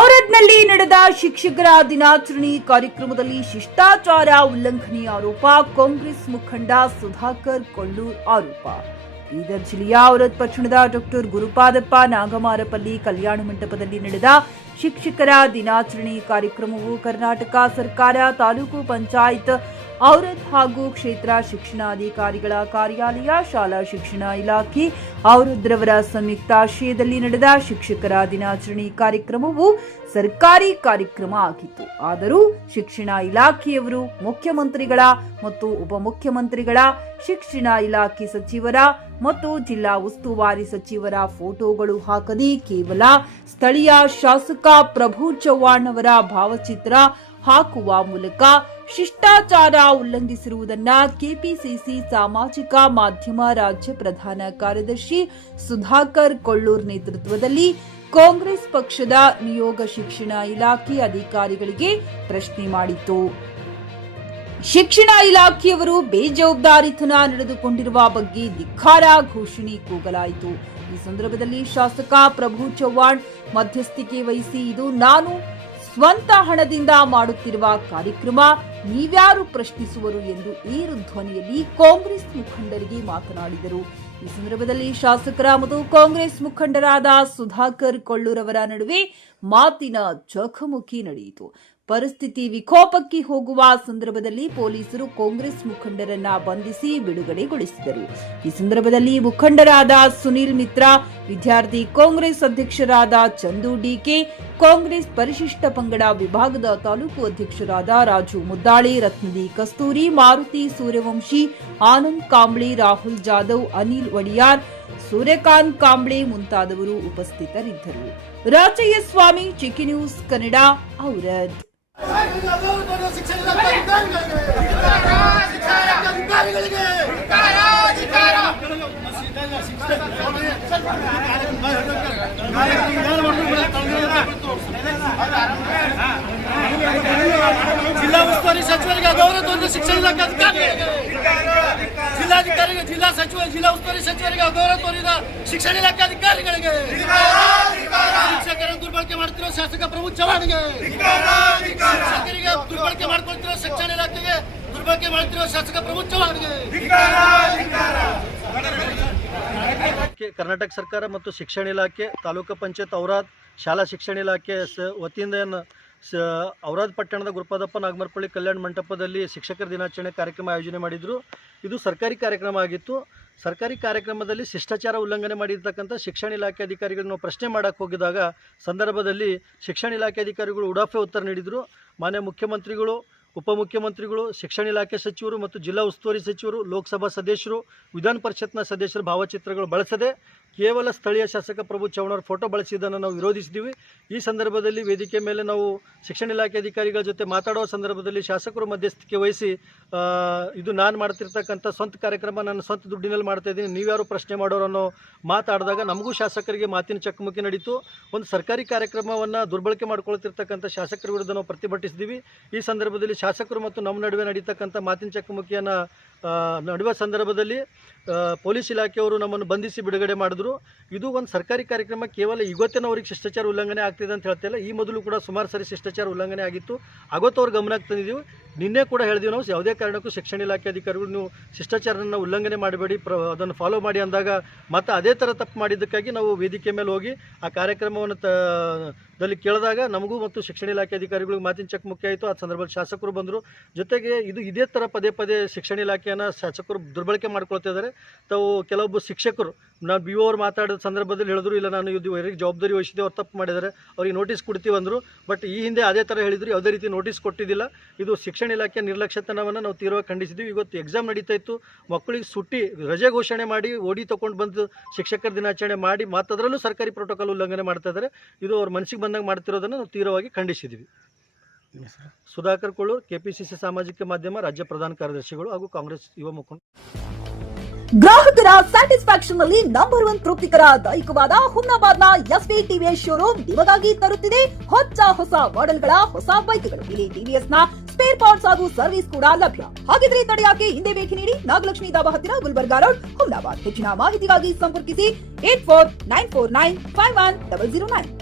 ಔರದ್ನಲ್ಲಿ ನಡೆದ ಶಿಕ್ಷಕರ ದಿನಾಚರಣೆ ಕಾರ್ಯಕ್ರಮದಲ್ಲಿ ಶಿಷ್ಟಾಚಾರ ಉಲ್ಲಂಘನೆ ಆರೋಪ, ಕಾಂಗ್ರೆಸ್ ಮುಖಂಡ ಸುಧಾಕರ್ ಕೊಳ್ಳೂರ್ ಆರೋಪ. ಬೀದರ್ ಜಿಲ್ಲೆಯ ಔರದ್ ಪಟ್ಟಣದ ಡಾಕ್ಟರ್ ಗುರುಪಾದಪ್ಪ ನಾಗಮಾರಪಲ್ಲಿ ಕಲ್ಯಾಣ ಮಂಟಪದಲ್ಲಿ ನಡೆದ ಶಿಕ್ಷಕರ ದಿನಾಚರಣೆ ಕಾರ್ಯಕ್ರಮವು ಕರ್ನಾಟಕ ಸರ್ಕಾರ, ತಾಲೂಕು ಪಂಚಾಯತ್ ಔರದ್ ಹಾಗೂ ಕ್ಷೇತ್ರ ಶಿಕ್ಷಣಾಧಿಕಾರಿಗಳ ಕಾರ್ಯಾಲಯ, ಶಾಲಾ ಶಿಕ್ಷಣ ಇಲಾಖೆ ಔರದ್ರವರ ಸಂಯುಕ್ತಾಶ್ರಯದಲ್ಲಿ ನಡೆದ ಶಿಕ್ಷಕರ ದಿನಾಚರಣೆ ಕಾರ್ಯಕ್ರಮವು ಸರ್ಕಾರಿ ಕಾರ್ಯಕ್ರಮ ಆಗಿತ್ತು. ಆದರೂ ಶಿಕ್ಷಣ ಇಲಾಖೆಯವರು ಮುಖ್ಯಮಂತ್ರಿಗಳ ಮತ್ತು ಉಪಮುಖ್ಯಮಂತ್ರಿಗಳ, ಶಿಕ್ಷಣ ಇಲಾಖೆ ಸಚಿವರ ಮತ್ತು ಜಿಲ್ಲಾ ಉಸ್ತುವಾರಿ ಸಚಿವರ ಫೋಟೋಗಳು ಹಾಕದೆ ಕೇವಲ ಸ್ಥಳೀಯ ಶಾಸಕ ಪ್ರಭು ಚವ್ಹಾಣ್ ಅವರ ಭಾವಚಿತ್ರ ಹಾಕುವ ಮೂಲಕ ಶಿಷ್ಟಾಚಾರ ಉಲ್ಲಂಘಿಸಿರುವುದನ್ನ ಕೆಪಿಸಿಸಿ ಸಾಮಾಜಿಕ ಮಾಧ್ಯಮ ರಾಜ್ಯ ಪ್ರಧಾನ ಕಾರ್ಯದರ್ಶಿ ಸುಧಾಕರ್ ಕೊಳ್ಳೂರ್ ನೇತೃತ್ವದಲ್ಲಿ ಕಾಂಗ್ರೆಸ್ ಪಕ್ಷದ ನಿಯೋಗ ಶಿಕ್ಷಣ ಇಲಾಖೆ ಅಧಿಕಾರಿಗಳಿಗೆ ಪ್ರಶ್ನೆ ಮಾಡಿತು. ಶಿಕ್ಷಣ ಇಲಾಖೆಯವರು ಬೇಜವಾಬ್ದಾರಿತನ ನಡೆದುಕೊಂಡಿರುವ ಬಗ್ಗೆ ಧಿಕ್ಕಾರ ಘೋಷಣೆ ಕೂಗಲಾಯಿತು. ಈ ಸಂದರ್ಭದಲ್ಲಿ ಶಾಸಕ ಪ್ರಭು ಚವ್ಹಾಣ್ ಮಧ್ಯಸ್ಥಿಕೆ ವಹಿಸಿ, ಇದು ನಾನು ಸ್ವಂತ ಹಣದಿಂದ ಮಾಡುತ್ತಿರುವ ಕಾರ್ಯಕ್ರಮ, ನೀವ್ಯಾರು ಪ್ರಶ್ನಿಸುವರು ಎಂದು ಏರು ಧ್ವನಿಯಲ್ಲಿ ಕಾಂಗ್ರೆಸ್ ಮುಖಂಡರಿಗೆ ಮಾತನಾಡಿದರು. ಈ ಸಂದರ್ಭದಲ್ಲಿ ಶಾಸಕರ ಮತ್ತು ಕಾಂಗ್ರೆಸ್ ಮುಖಂಡರಾದ ಸುಧಾಕರ್ ಕೊಳ್ಳೂರ್ ಅವರ ನಡುವೆ ಮಾತಿನ ಚಕಮಕಿ ನಡೆಯಿತು. ಪರಿಸ್ಥಿತಿ ವಿಕೋಪಕ್ಕೆ ಹೋಗುವ ಸಂದರ್ಭದಲ್ಲಿ ಪೊಲೀಸರು ಕಾಂಗ್ರೆಸ್ ಮುಖಂಡರನ್ನ ಬಂಧಿಸಿ ಬಿಡುಗಡೆಗೊಳಿಸಿದರು. ಈ ಸಂದರ್ಭದಲ್ಲಿ ಮುಖಂಡರಾದ ಸುನೀಲ್ ಮಿತ್ರ, ವಿದ್ಯಾರ್ಥಿ ಕಾಂಗ್ರೆಸ್ ಅಧ್ಯಕ್ಷರಾದ ಚಂದು ಡಿಕೆ, ಕಾಂಗ್ರೆಸ್ ಪರಿಶಿಷ್ಟ ಪಂಗಡ ವಿಭಾಗದ ತಾಲೂಕು ಅಧ್ಯಕ್ಷರಾದ ರಾಜು ಮುದ್ದಾಳೆ, ರತ್ನದಿ ಕಸ್ತೂರಿ, ಮಾರುತಿ ಸೂರ್ಯವಂಶಿ, ಆನಂದ್ ಕಾಂಬ್ಳೆ, ರಾಹುಲ್ ಜಾಧವ್, ಅನಿಲ್ ಒಡಿಯಾರ್, ಸೂರ್ಯಕಾಂತ್ ಕಾಂಬ್ಳೆ ಮುಂತಾದವರು ಉಪಸ್ಥಿತರಿದ್ದರು. ರಾಜಯ್ಯ ಸ್ವಾಮಿ, ಚಿಕ್ಕಿ ನ್ಯೂಸ್ ಕನ್ನಡ, ಔರದ್. ಜಿಲ್ಲಾ ಉಸ್ತುವಾರಿ ಸಚಿವರಿಗೆ ಅಗೌರವ ಶಿಕ್ಷಣ ಇಲಾಖೆ ಅಧಿಕಾರಿಗಳಿಗೆ, ಜಿಲ್ಲಾಧಿಕಾರಿಗೆ, ಜಿಲ್ಲಾ ಸಚಿವ, ಜಿಲ್ಲಾ ಉಸ್ತುವಾರಿ ಸಚಿವರಿಗೆ ಅಗೌರವ ತೋರಿದ ಶಿಕ್ಷಣ ಇಲಾಖೆ ಅಧಿಕಾರಿಗಳಿಗೆ, ಶಿಕ್ಷಕರನ್ನು ದುರ್ಬಳಕೆ ಮಾಡುತ್ತಿರುವ ಶಾಸಕ ಪ್ರಭು ಚವ್ಹಾಣ್ಗೆ, ಶಿಕ್ಷಕರಿಗೆ ದುರ್ಬಳಕೆ ಮಾಡಿಕೊಳ್ತಿರುವ ಶಿಕ್ಷಣ ಇಲಾಖೆಗೆ ದುರ್ಬಳಕೆ ಮಾಡುತ್ತಿರುವ ಶಾಸಕ ಪ್ರಭು ಚವ್ಹಾಣ್ಗೆ. ಕರ್ನಾಟಕ ಸರ್ಕಾರ ಮತ್ತು ಶಿಕ್ಷಣ ಇಲಾಖೆ, ತಾಲೂಕು ಪಂಚಾಯತ್ ಔರಾದ್, ಶಾಲಾ ಶಿಕ್ಷಣ ಇಲಾಖೆ ವತಿಯಿಂದ ಔರಾದ್ ಪಟ್ಟಣದ ಗುರುಪಾದಪ್ಪ ನಾಗಮಾರಪಲ್ಲಿ ಕಲ್ಯಾಣ ಮಂಟಪದಲ್ಲಿ ಶಿಕ್ಷಕರ ದಿನಾಚರಣೆ ಕಾರ್ಯಕ್ರಮ ಆಯೋಜನೆ ಮಾಡಿದ್ರು. ಇದು ಸರ್ಕಾರಿ ಕಾರ್ಯಕ್ರಮ ಆಗಿತ್ತು. ಸರ್ಕಾರಿ ಕಾರ್ಯಕ್ರಮದಲ್ಲಿ ಶಿಷ್ಟಾಚಾರ ಉಲ್ಲಂಘನೆ ಮಾಡಿರ್ತಕ್ಕಂಥ ಶಿಕ್ಷಣ ಇಲಾಖೆ ಅಧಿಕಾರಿಗಳನ್ನು ಪ್ರಶ್ನೆ ಮಾಡಕ್ಕೆ ಹೋಗಿದಾಗ ಸಂದರ್ಭದಲ್ಲಿ ಶಿಕ್ಷಣ ಇಲಾಖೆ ಅಧಿಕಾರಿಗಳು ಉಡಾಫೆ ಉತ್ತರ ನೀಡಿದರು. ಮಾನ್ಯ ಮುಖ್ಯಮಂತ್ರಿಗಳು, ಉಪಮುಖ್ಯಮಂತ್ರಿಗಳು, ಶಿಕ್ಷಣ ಇಲಾಖೆ ಸಚಿವರು ಮತ್ತು ಜಿಲ್ಲಾ ಉಸ್ತುವಾರಿ ಸಚಿವರು, ಲೋಕಸಭಾ ಸದಸ್ಯರು, ವಿಧಾನ ಪರಿಷತ್ನ ಸದಸ್ಯರ ಭಾವಚಿತ್ರಗಳು ಬಳಸದೆ ಕೇವಲ ಸ್ಥಳೀಯ ಶಾಸಕ ಪ್ರಭು ಚವ್ಹಾಣ್ ಅವರ ಫೋಟೋ ಬಳಸಿದ್ದನ್ನು ನಾವು ವಿರೋಧಿಸಿದ್ದೀವಿ. ಈ ಸಂದರ್ಭದಲ್ಲಿ ವೇದಿಕೆ ಮೇಲೆ ನಾವು ಶಿಕ್ಷಣ ಇಲಾಖೆ ಅಧಿಕಾರಿಗಳ ಜೊತೆ ಮಾತಾಡುವ ಸಂದರ್ಭದಲ್ಲಿ ಶಾಸಕರು ಮಧ್ಯಸ್ಥಿಕೆ ವಹಿಸಿ, ಇದು ನಾನು ಮಾಡ್ತಿರ್ತಕ್ಕಂಥ ಸ್ವಂತ ಕಾರ್ಯಕ್ರಮ, ನನ್ನ ಸ್ವಂತ ದುಡ್ಡಿನಲ್ಲಿ ಮಾಡ್ತಾಯಿದ್ದೀನಿ, ನೀವ್ಯಾರು ಪ್ರಶ್ನೆ ಮಾಡೋರು ಅನ್ನೋ ಮಾತಾಡಿದಾಗ ನಮಗೂ ಶಾಸಕರಿಗೆ ಮಾತಿನ ಚಕಮಕಿ ನಡೀತು. ಒಂದು ಸರ್ಕಾರಿ ಕಾರ್ಯಕ್ರಮವನ್ನು ದುರ್ಬಳಕೆ ಮಾಡ್ಕೊಳ್ತಿರ್ತಕ್ಕಂಥ ಶಾಸಕರ ವಿರುದ್ಧ ನಾವು ಪ್ರತಿಭಟಿಸಿದ್ದೀವಿ. ಈ ಸಂದರ್ಭದಲ್ಲಿ ಶಾಸಕರು ಮತ್ತು ನಮ್ಮ ನಡುವೆ ನಡೀತಕ್ಕಂಥ ಮಾತಿನ ಚಕಮಕಿಯನ್ನು ನಡೆಯುವ ಸಂದರ್ಭದಲ್ಲಿ ಪೊಲೀಸ್ ಇಲಾಖೆಯವರು ನಮ್ಮನ್ನು ಬಂಧಿಸಿ ಬಿಡುಗಡೆ ಮಾಡಿದ್ರು. ಇದು ಒಂದು ಸರ್ಕಾರಿ ಕಾರ್ಯಕ್ರಮ, ಕೇವಲ ಇವತ್ತಿನವ್ರಿಗೆ ಶಿಷ್ಟಾಚಾರ ಉಲ್ಲಂಘನೆ ಆಗ್ತಿದೆ ಅಂತ ಹೇಳ್ತಿಲ್ಲ. ಈ ಮೊದಲು ಕೂಡ ಸುಮಾರು ಸರಿ ಶಿಷ್ಟಾಚಾರ ಉಲ್ಲಂಘನೆ ಆಗಿತ್ತು, ಆಗೋತ್ತವ್ರ ಗಮನಕ್ಕೆ ತಂದಿದ್ದೀವಿ. ನಿನ್ನೆ ಕೂಡ ಹೇಳಿದೀವಿ ನಾವು, ಯಾವುದೇ ಕಾರಣಕ್ಕೂ ಶಿಕ್ಷಣ ಇಲಾಖೆ ಅಧಿಕಾರಿಗಳು ನೀವು ಶಿಷ್ಟಾಚಾರನ ಉಲ್ಲಂಘನೆ ಮಾಡಬೇಡಿ, ಅದನ್ನು ಫಾಲೋ ಮಾಡಿ ಅಂದಾಗ ಮತ್ತೆ ಅದೇ ಥರ ತಪ್ಪು ಮಾಡಿದ್ದಕ್ಕಾಗಿ ನಾವು ವೇದಿಕೆ ಮೇಲೆ ಹೋಗಿ ಆ ಕಾರ್ಯಕ್ರಮವನ್ನು ದಲ್ಲಿ ಕೇಳಿದಾಗ ನಮಗೂ ಮತ್ತು ಶಿಕ್ಷಣ ಇಲಾಖೆ ಅಧಿಕಾರಿಗಳಿಗೆ ಮಾತಿನ ಚಕಮಕಿ ಆಯಿತು. ಆ ಸಂದರ್ಭದಲ್ಲಿ ಶಾಸಕರು ಬಂದರು. ಜೊತೆಗೆ ಇದೇ ಥರ ಪದೇ ಪದೇ ಶಿಕ್ಷಣ ಇಲಾಖೆಯನ್ನು ಶಾಸಕರು ದುರ್ಬಳಕೆ ಮಾಡ್ಕೊಳ್ತಾ ಇದ್ದಾರೆ. ತಾವು ಕೆಲವೊಬ್ಬ ಶಿಕ್ಷಕರು ನಾವು ಬಿ ಓ ಅವ್ರು ಮಾತಾಡಿದ ಸಂದರ್ಭದಲ್ಲಿ ಹೇಳಿದ್ರು, ಇಲ್ಲ ನಾನು ಇವರಿಗೆ ಜವಾಬ್ದಾರಿ ವಹಿಸಿದೆ, ಅವ್ರು ತಪ್ಪು ಮಾಡಿದ್ದಾರೆ, ಅವ್ರಿಗೆ ನೋಟಿಸ್ ಕೊಡ್ತೀವಿ ಅಂದರು. ಬಟ್ ಈ ಹಿಂದೆ ಅದೇ ಥರ ಹೇಳಿದ್ರು, ಯಾವುದೇ ರೀತಿ ನೋಟಿಸ್ ಕೊಟ್ಟಿದ್ದಿಲ್ಲ. ಇದು ಶಿಕ್ಷಣ ಇಲಾಖೆ ನಿರ್ಲಕ್ಷ್ಯತನವನ್ನು ನಾವು ತೀವ್ರವಾಗಿ ಖಂಡಿಸಿದ್ವಿ. ಇವತ್ತು ಎಕ್ಸಾಮ್ ನಡೀತಾ ಇತ್ತು, ಮಕ್ಕಳಿಗೆ ಸುಟ್ಟಿ ರಜೆ ಘೋಷಣೆ ಮಾಡಿ ಓಡಿ ತೊಗೊಂಡು ಬಂದು ಶಿಕ್ಷಕರ ದಿನಾಚರಣೆ ಮಾಡಿ ಅದರಲ್ಲೂ ಸರ್ಕಾರಿ ಪ್ರೋಟೋಕಾಲ್ ಉಲ್ಲಂಘನೆ ಮಾಡ್ತಾ ಇದ್ದಾರೆ. ಇದು ಅವ್ರ ಮನಸ್ಸಿಗೆ ಬಂದಾಗ ಮಾಡ್ತಿರೋದನ್ನು ನಾವು ತೀವ್ರವಾಗಿ ಖಂಡಿಸಿದ್ವಿ. ಸುಧಾಕರ್ ಕೊಳ್ಳೂರ್, ಕೆಪಿಸಿಸಿ ಸಾಮಾಜಿಕ ಮಾಧ್ಯಮ ರಾಜ್ಯ ಪ್ರಧಾನ ಕಾರ್ಯದರ್ಶಿಗಳು ಹಾಗೂ ಕಾಂಗ್ರೆಸ್ ಯುವ ಮುಖಂಡ. ಗ್ರಾಹಕರ ಸ್ಯಾಟಿಸ್ಫ್ಯಾಕ್ಷನ್ ನಲ್ಲಿ ನಂಬರ್ 1 ತೃಪ್ತಿಕರ ದೈಹಿಕವಾದ ಹುಮ್ನಾಬಾದ್ನ ಎಸ್ವಿ ಟಿವಿಎಸ್ ಶೋರೂಮ್ ನಿಮಗಾಗಿ ತರುತ್ತಿದೆ ಹೊಸ ಮಾಡೆಲ್ಗಳ ಹೊಸ ಬೈಕ್ಗಳು. ಇಲ್ಲಿ ಟಿವಿಎಸ್ ನ ಸ್ಪೇರ್ ಪಾರ್ಟ್ಸ್ ಹಾಗೂ ಸರ್ವಿಸ್ ಕೂಡ ಲಭ್ಯ. ಹಾಗಿದ್ರೆ ತಡೆಯಾಕೆ ಹಿಂದೆ ಭೇಟಿ ನೀಡಿ, ನಾಗಲಕ್ಷ್ಮಿ ದಾಬಾ ಹತ್ತಿರ ಗುಲ್ಬರ್ಗಾ ರೋಡ್, ಹುಮ್ನಾಬಾದ್. ಹೆಚ್ಚಿನ ಮಾಹಿತಿಗಾಗಿ ಸಂಪರ್ಕಿಸಿ 8494951009.